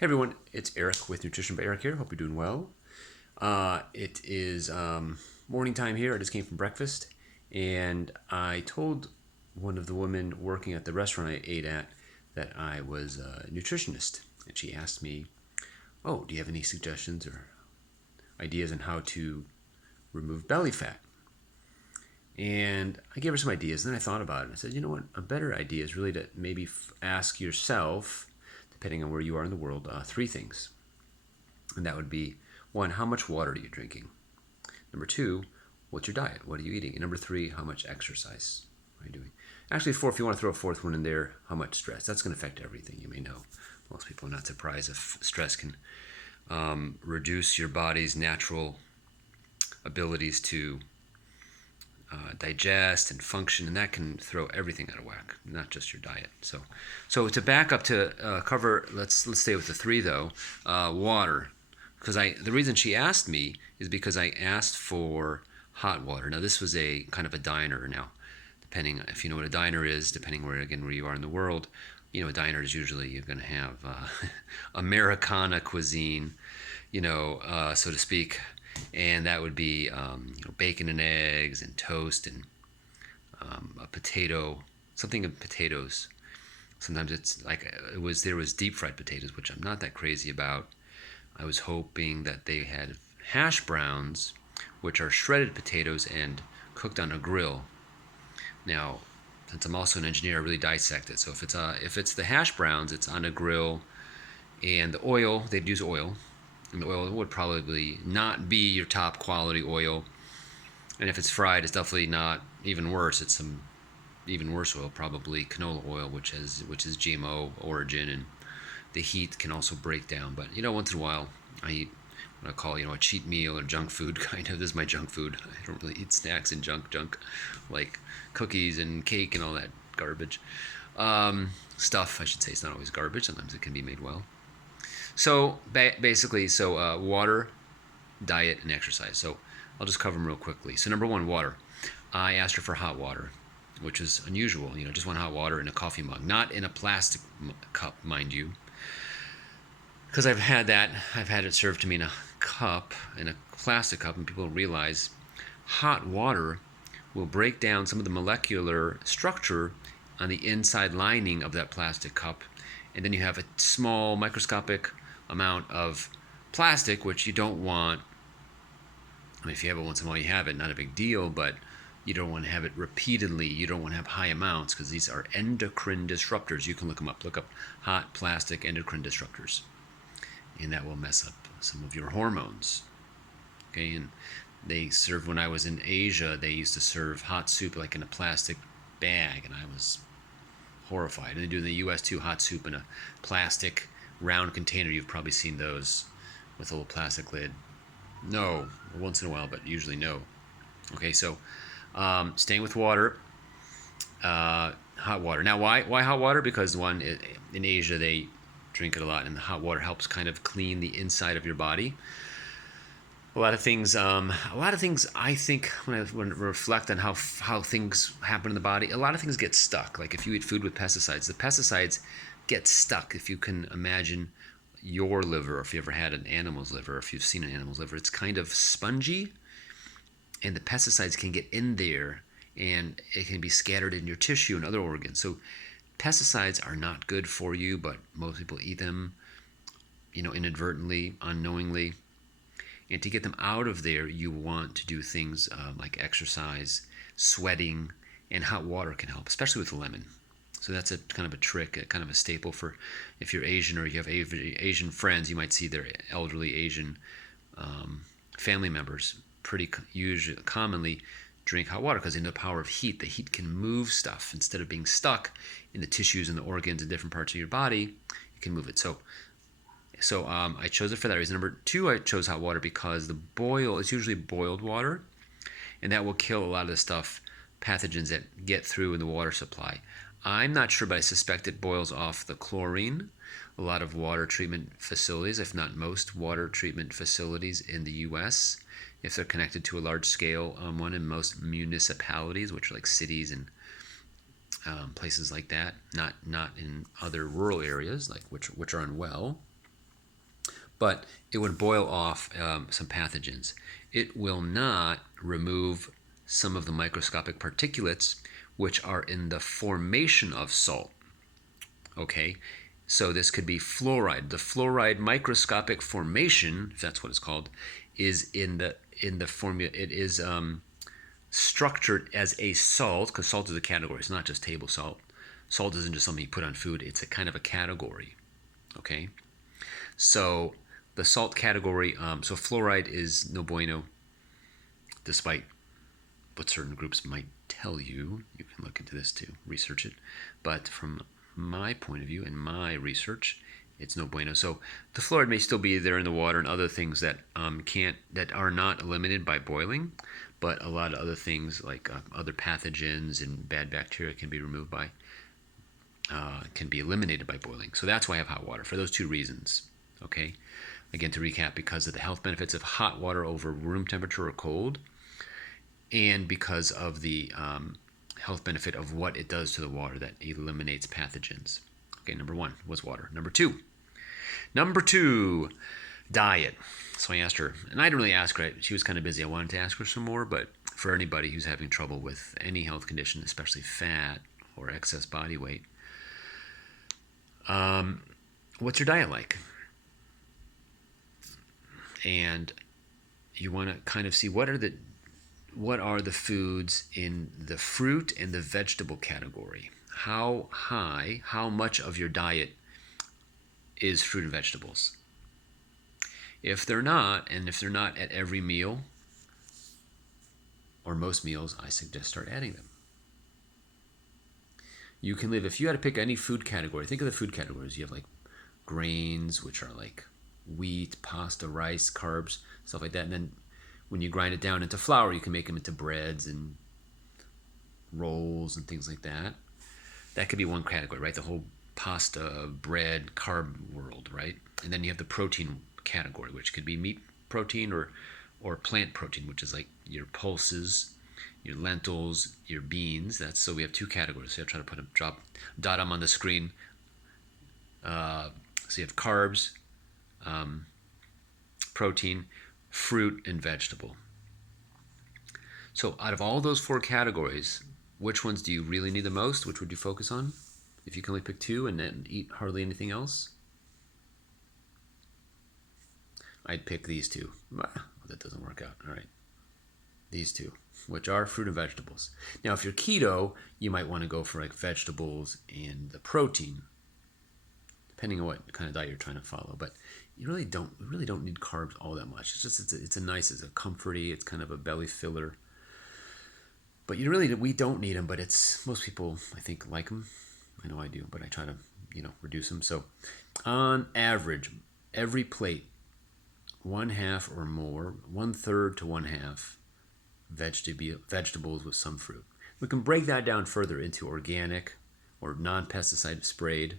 Hey everyone, it's Eric with Nutrition by Eric here. Hope you're doing well. It is morning time here. I just came from breakfast, and I told one of the women working at the restaurant I ate at that I was a nutritionist, and she asked me, "Oh, do you have any suggestions or ideas on how to remove belly fat?" And I gave her some ideas, and then I thought about it. I said, "You know what? A better idea is really to maybe ask yourself, depending on where you are in the world, three things. And that would be one, how much water are you drinking? Number two, what's your diet? What are you eating? And number three, how much exercise are you doing? Actually, four, if you want to throw a fourth one in there, how much stress? That's going to affect everything, you may know. Most people are not surprised if stress can reduce your body's natural abilities to digest and function, and that can throw everything out of whack, not just your diet. So to back up to cover, let's stay with the three though. Water, because the reason she asked me is because I asked for hot water. Now this was a kind of a diner. Now, depending if you know what a diner is, depending where you are in the world, a diner is usually you're going to have Americana cuisine, so to speak. And that would be bacon and eggs and toast and a potato, something of potatoes. Sometimes it's like there was deep fried potatoes, which I'm not that crazy about. I was hoping that they had hash browns, which are shredded potatoes and cooked on a grill. Now, since I'm also an engineer, I really dissect it. So if it's the hash browns, it's on a grill, and the oil, they'd use oil. And the oil would probably not be your top quality oil. And if it's fried, it's definitely not even worse. It's some even worse oil, probably canola oil, which is GMO origin, and the heat can also break down. But once in a while, I eat what I call a cheat meal or junk food kind of. This is my junk food. I don't really eat snacks and junk like cookies and cake and all that garbage stuff. I should say it's not always garbage. Sometimes it can be made well. So basically, water, diet, and exercise. So I'll just cover them real quickly. So number one, water. I asked her for hot water, which is unusual. Just want hot water in a coffee mug, not in a plastic cup, mind you. Because I've had it served to me in a cup, in a plastic cup, and people don't realize hot water will break down some of the molecular structure on the inside lining of that plastic cup. And then you have a small microscopic amount of plastic, which you don't want. I mean, if you have it once in a while, you have it, not a big deal, but you don't want to have it repeatedly. You don't want to have high amounts because these are endocrine disruptors. You can look them up. Look up hot plastic endocrine disruptors, and that will mess up some of your hormones. Okay, and when I was in Asia, they used to serve hot soup like in a plastic bag, and I was horrified. And they do in the U.S. too, hot soup in a plastic round container. You've probably seen those with a little plastic lid. No, once in a while, but usually no. Okay, so staying with water, hot water. Now, why hot water? Because one, in Asia they drink it a lot, and the hot water helps kind of clean the inside of your body. A lot of things. I think when I reflect on how things happen in the body, a lot of things get stuck. Like if you eat food with pesticides, the pesticides get stuck. If you can imagine your liver, or if you ever had an animal's liver, or if you've seen an animal's liver, it's kind of spongy, and the pesticides can get in there, and it can be scattered in your tissue and other organs. So pesticides are not good for you, but most people eat them, inadvertently, unknowingly. And to get them out of there, you want to do things like exercise, sweating, and hot water can help, especially with lemon. So that's a kind of a trick, kind of a staple for if you're Asian or you have Asian friends. You might see their elderly Asian family members commonly drink hot water because they know the power of heat. The heat can move stuff instead of being stuck in the tissues and the organs and different parts of your body. You can move it. So I chose it for that reason. Number two, I chose hot water because it's usually boiled water, and that will kill a lot of the stuff, pathogens that get through in the water supply. I'm not sure, but I suspect it boils off the chlorine. A lot of water treatment facilities, if not most water treatment facilities in the U.S., if they're connected to a large scale one in most municipalities, which are like cities and places like that, not in other rural areas, like which are unwell. but it would boil off some pathogens. It will not remove some of the microscopic particulates which are in the formation of salt. Okay, so this could be fluoride. The fluoride microscopic formation, if that's what it's called, is in the formula. It is structured as a salt, because salt is a category. It's not just table salt. Salt isn't just something you put on food. It's a kind of a category. Okay, so the salt category. So fluoride is no bueno, despite what certain groups might tell you. You can look into this too, research it. But from my point of view and my research, it's no bueno. So the fluoride may still be there in the water and other things that that are not eliminated by boiling, but a lot of other things like other pathogens and bad bacteria can be removed by can be eliminated by boiling. So that's why I have hot water, for those two reasons. Okay, again, to recap, because of the health benefits of hot water over room temperature or cold, and because of the health benefit of what it does to the water, that eliminates pathogens. Okay, number one was water. Number two, diet. So I asked her, and I didn't really ask her, she was kind of busy. I wanted to ask her some more, but for anybody who's having trouble with any health condition, especially fat or excess body weight, what's your diet like? And you want to kind of see what are the foods in the fruit and the vegetable category. How much of your diet is fruit and vegetables? If they're not at every meal or most meals, I suggest start adding them. You can live, if you had to pick any food category, think of the food categories. You have like grains, which are like wheat, pasta, rice, carbs, stuff like that. And then when you grind it down into flour, you can make them into breads and rolls and things like that. That could be one category, right? The whole pasta, bread, carb world, right? And then you have the protein category, which could be meat protein or plant protein, which is like your pulses, your lentils, your beans. So we have two categories. So I'll try to dot them on the screen. So you have carbs, protein, fruit, and vegetable. So out of all those four categories, which ones do you really need the most? Which would you focus on? If you can only pick two and then eat hardly anything else? I'd pick these two. Well, that doesn't work out. All right. These two, which are fruit and vegetables. Now, if you're keto, you might want to go for like vegetables and the protein, depending on what kind of diet you're trying to follow. But you really don't need carbs all that much. It's just it's a comforty. It's kind of a belly filler. But we don't need them. But most people, I think, like them. I know I do, but I try to reduce them. So, on average, every plate, 1/2 or more, 1/3 to 1/2 vegetables with some fruit. We can break that down further into organic or non-pesticide sprayed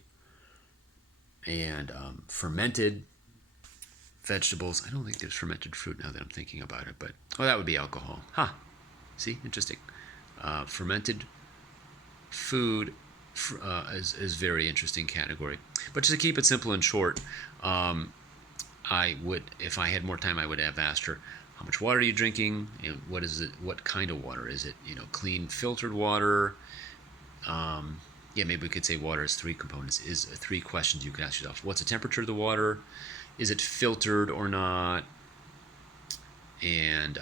and fermented vegetables. I don't think there's fermented fruit now that I'm thinking about it, but that would be alcohol. See, interesting. Fermented food is very interesting category. But just to keep it simple and short, I would, if I had more time, I would have asked her, how much water are you drinking? And what is it? What kind of water is it? Clean filtered water. Maybe we could say water has three components. Is three questions you could ask yourself. What's the temperature of the water? Is it filtered or not? And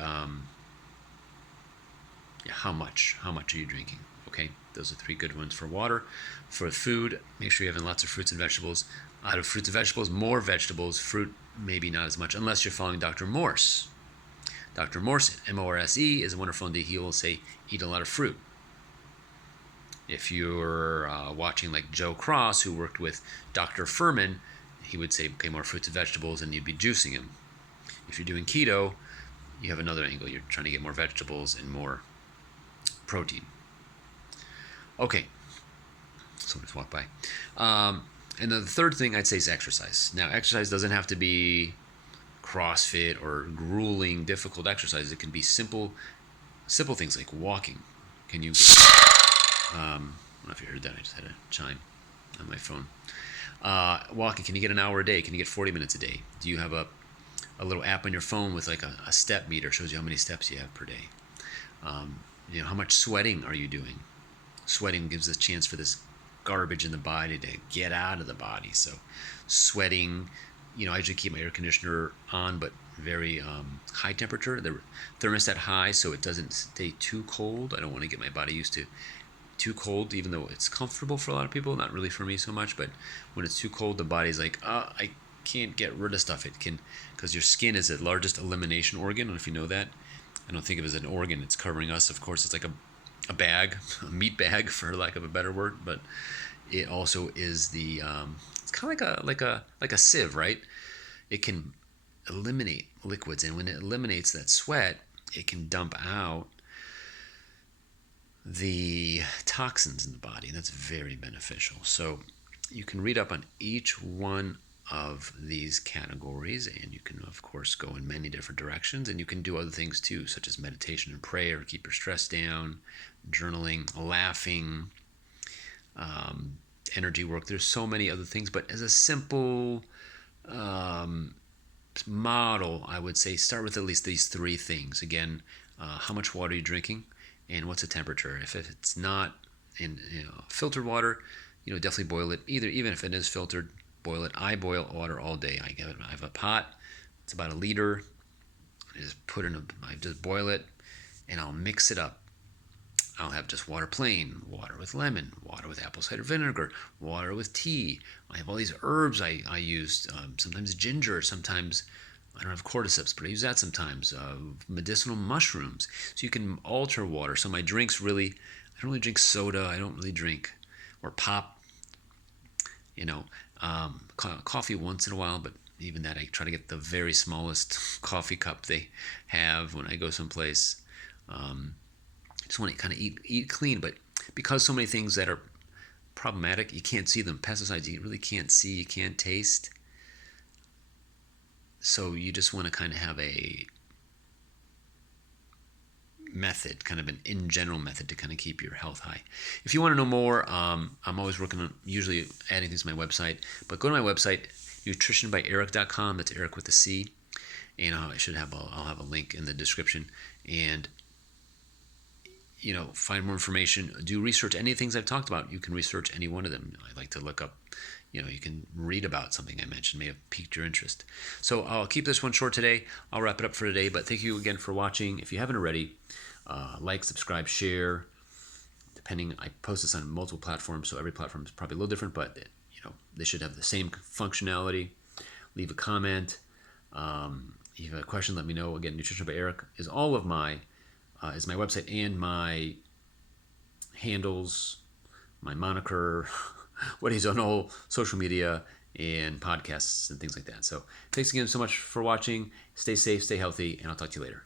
how much? How much are you drinking? Okay, those are three good ones for water. For food, make sure you're having lots of fruits and vegetables. Out of fruits and vegetables, more vegetables. Fruit, maybe not as much, unless you're following Dr. Morse. Dr. Morse, M-O-R-S-E, is wonderful, and he will say, eat a lot of fruit. If you're watching like Joe Cross, who worked with Dr. Furman, he would say, okay, more fruits and vegetables, and you'd be juicing them. If you're doing keto, you have another angle. You're trying to get more vegetables and more protein. Okay, someone just walked by. And the third thing I'd say is exercise. Now, exercise doesn't have to be CrossFit or grueling, difficult exercises. It can be simple things like walking. Can you get, I don't know if you heard that. I just had a chime on my phone. Walking, can you get an hour a day? Can you get 40 minutes a day? Do you have a little app on your phone with like a step meter, shows you how many steps you have per day? How much sweating are you doing? Sweating gives a chance for this garbage in the body to get out of the body. So sweating, I usually keep my air conditioner on, but very high temperature, the thermostat high, so it doesn't stay too cold. I don't want to get my body used to too cold, even though it's comfortable for a lot of people, not really for me so much. But when it's too cold, the body's like, I can't get rid of stuff. It can, because your skin is the largest elimination organ. I don't know if you know that. I don't think of it as an organ. It's covering us. Of course, it's like a bag, a meat bag, for lack of a better word. But it also is it's kind of like a sieve, right? It can eliminate liquids, and when it eliminates that sweat, it can dump out the toxins in the body, and that's very beneficial. So you can read up on each one of these categories, and you can of course go in many different directions, and you can do other things too, such as meditation and prayer, keep your stress down, journaling, laughing, energy work. There's so many other things, but as a simple model, I would say start with at least these three things. Again, how much water are you drinking, and what's the temperature? If it's not in filtered water, definitely boil it. Even if it is filtered, boil it. I boil water all day. I have a pot. It's about a liter. I just boil it, and I'll mix it up. I'll have just water plain, water with lemon, water with apple cider vinegar, water with tea. I have all these herbs I use, sometimes ginger, sometimes I don't have cordyceps, but I use that sometimes, medicinal mushrooms. So you can alter water. So my drinks really, I don't really drink soda, I don't really drink, or pop, coffee once in a while, but even that I try to get the very smallest coffee cup they have when I go someplace. Just want to kind of eat clean, but because so many things that are problematic, you can't see them. Pesticides you really can't see, you can't taste. So you just want to kind of have a method, kind of an in general method to kind of keep your health high. If you want to know more, I'm always working on usually adding things to my website, but go to my website, nutritionbyeric.com. That's Eric with a C, and I'll have a link in the description. And find more information, do research. Any things I've talked about, you can research any one of them. I like to look up, you can read about something I mentioned, may have piqued your interest. So I'll keep this one short today. I'll wrap it up for today, but thank you again for watching. If you haven't already, like, subscribe, share, depending, I post this on multiple platforms, so every platform is probably a little different, but they should have the same functionality. Leave a comment. If you have a question, let me know. Again, Nutrition by Eric is all of my is my website and my handles, my moniker, what he's on all social media and podcasts and things like that. So thanks again so much for watching. Stay safe, stay healthy, and I'll talk to you later.